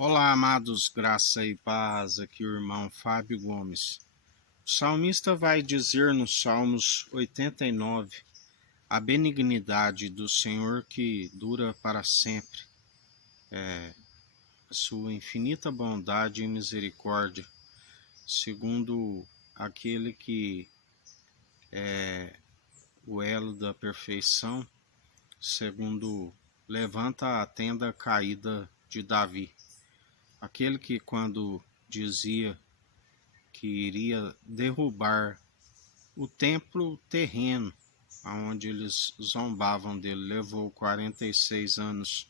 Olá, amados, graça e paz, aqui o irmão Fábio Gomes. O salmista vai dizer nos Salmos 89, a benignidade do Senhor que dura para sempre, a sua infinita bondade e misericórdia, segundo aquele que é o elo da perfeição, segundo levanta a tenda caída de Davi. Aquele que quando dizia que iria derrubar o templo terreno, onde eles zombavam dele, levou 46 anos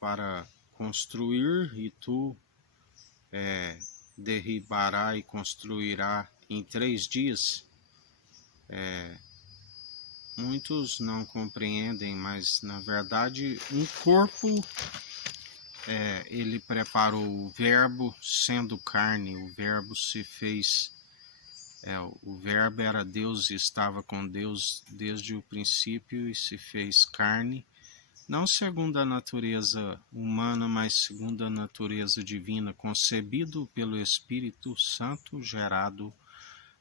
para construir, e tu derribará e construirá em 3 dias. Muitos não compreendem, mas na verdade um corpo, ele preparou o verbo sendo carne, o verbo se fez. O verbo era Deus e estava com Deus desde o princípio e se fez carne, não segundo a natureza humana, mas segundo a natureza divina, concebido pelo Espírito Santo, gerado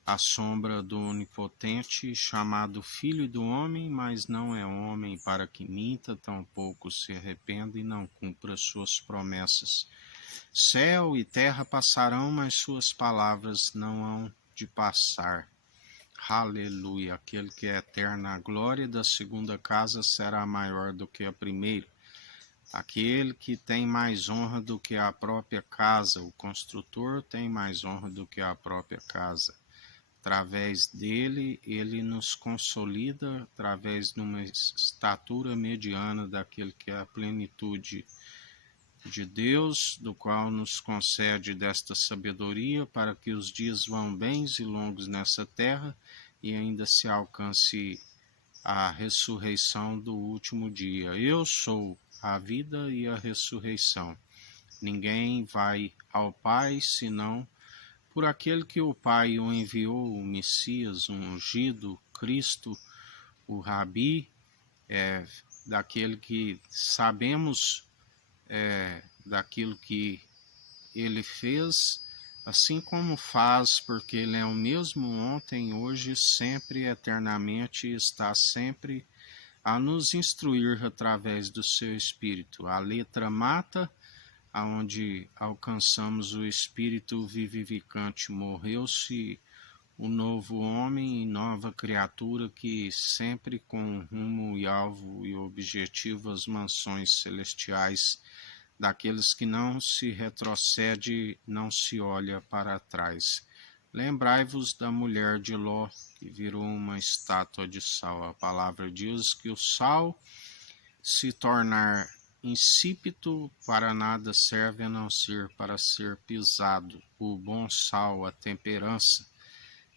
à sombra do Onipotente, chamado Filho do Homem, mas não é homem para que minta, tampouco se arrependa e não cumpra suas promessas. Céu e terra passarão, mas suas palavras não hão de passar. Aleluia. Aquele que é eterno, a glória da segunda casa será maior do que a primeira. Aquele que tem mais honra do que a própria casa, o construtor tem mais honra do que a própria casa. Através dele, ele nos consolida, através de uma estatura mediana daquele que é a plenitude de Deus, do qual nos concede desta sabedoria, para que os dias vão bens e longos nessa terra e ainda se alcance a ressurreição do último dia. Eu sou a vida e a ressurreição. Ninguém vai ao Pai senão por aquele que o Pai o enviou, o Messias, o ungido, Cristo, o Rabi, daquele que sabemos daquilo que ele fez, assim como faz, porque ele é o mesmo ontem, hoje, sempre, eternamente, está sempre a nos instruir através do seu Espírito. A letra mata, aonde alcançamos o Espírito vivificante, morreu-se o novo homem e nova criatura que sempre com rumo e alvo e objetivo as mansões celestiais daqueles que não se retrocede, não se olha para trás. Lembrai-vos da mulher de Ló, que virou uma estátua de sal. A palavra diz que o sal se tornar insípido para nada serve a não ser para ser pisado. O bom sal, a temperança,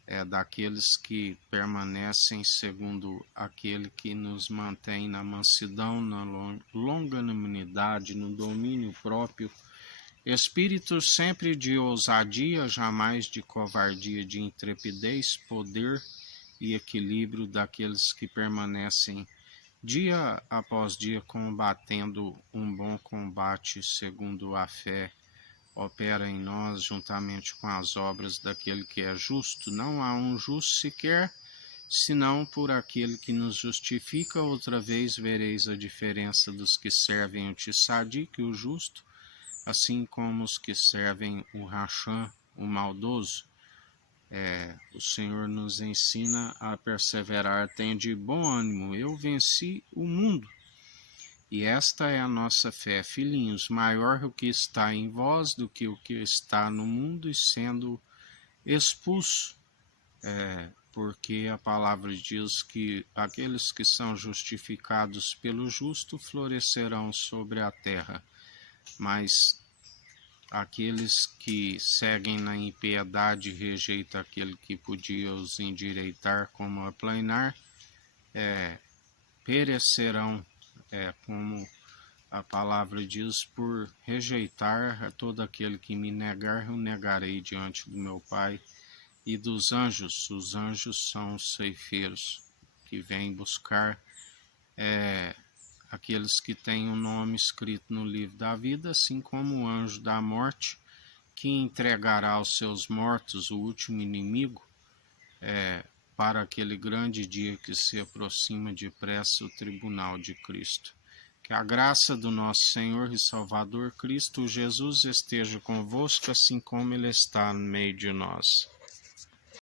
é daqueles que permanecem segundo aquele que nos mantém na mansidão, na longanimidade, no domínio próprio, espírito sempre de ousadia, jamais de covardia, de intrepidez, poder e equilíbrio daqueles que permanecem dia após dia combatendo um bom combate segundo a fé opera em nós juntamente com as obras daquele que é justo. Não há um justo sequer, senão por aquele que nos justifica. Outra vez vereis a diferença dos que servem o Tissadique, o justo, assim como os que servem o Racham, o maldoso. O Senhor nos ensina a perseverar, tende bom ânimo, eu venci o mundo. E esta é a nossa fé, filhinhos, maior o que está em vós do que o que está no mundo, e sendo expulso, porque a palavra diz que aqueles que são justificados pelo justo florescerão sobre a terra, mas aqueles que seguem na impiedade e rejeitam aquele que podia os endireitar como aplanar, perecerão, como a palavra diz, por rejeitar a todo aquele que me negar, eu negarei diante do meu Pai e dos anjos. Os anjos são os ceifeiros que vêm buscar aqueles que têm o nome escrito no livro da vida, assim como o anjo da morte, que entregará aos seus mortos o último inimigo, para aquele grande dia que se aproxima depressa, o tribunal de Cristo. Que a graça do nosso Senhor e Salvador Cristo Jesus esteja convosco, assim como Ele está no meio de nós.